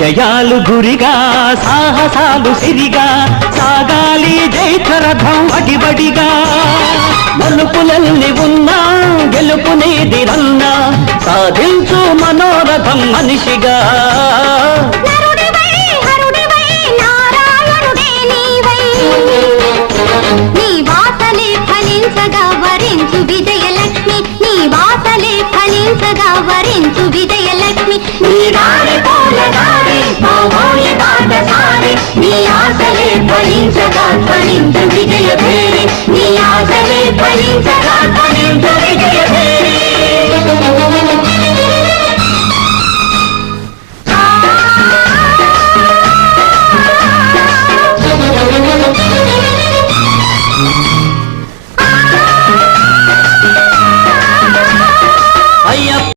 ఆశయాలు గురిగా సాహసాలు సిరిగా సాగాలి జైత్రరథం అడిబడిగా మలుపులల్లి ఉన్నా గెలుపునేదిరన్నా సాధించు మనోరథం మనిషిగా నీ వాసలే ఫలించగా వరించు విజయలక్ష్మి నీ వాసలే ఫలించగా వరించు విజయలక్ష్మి నీ దారి పూలదారి పోయి బాటసారి నీ ఆశలే ఫలించగా ఫలించు విజయ భేరి నీ ఆశలే ఫలించగా ఫలించు విజయ భేరి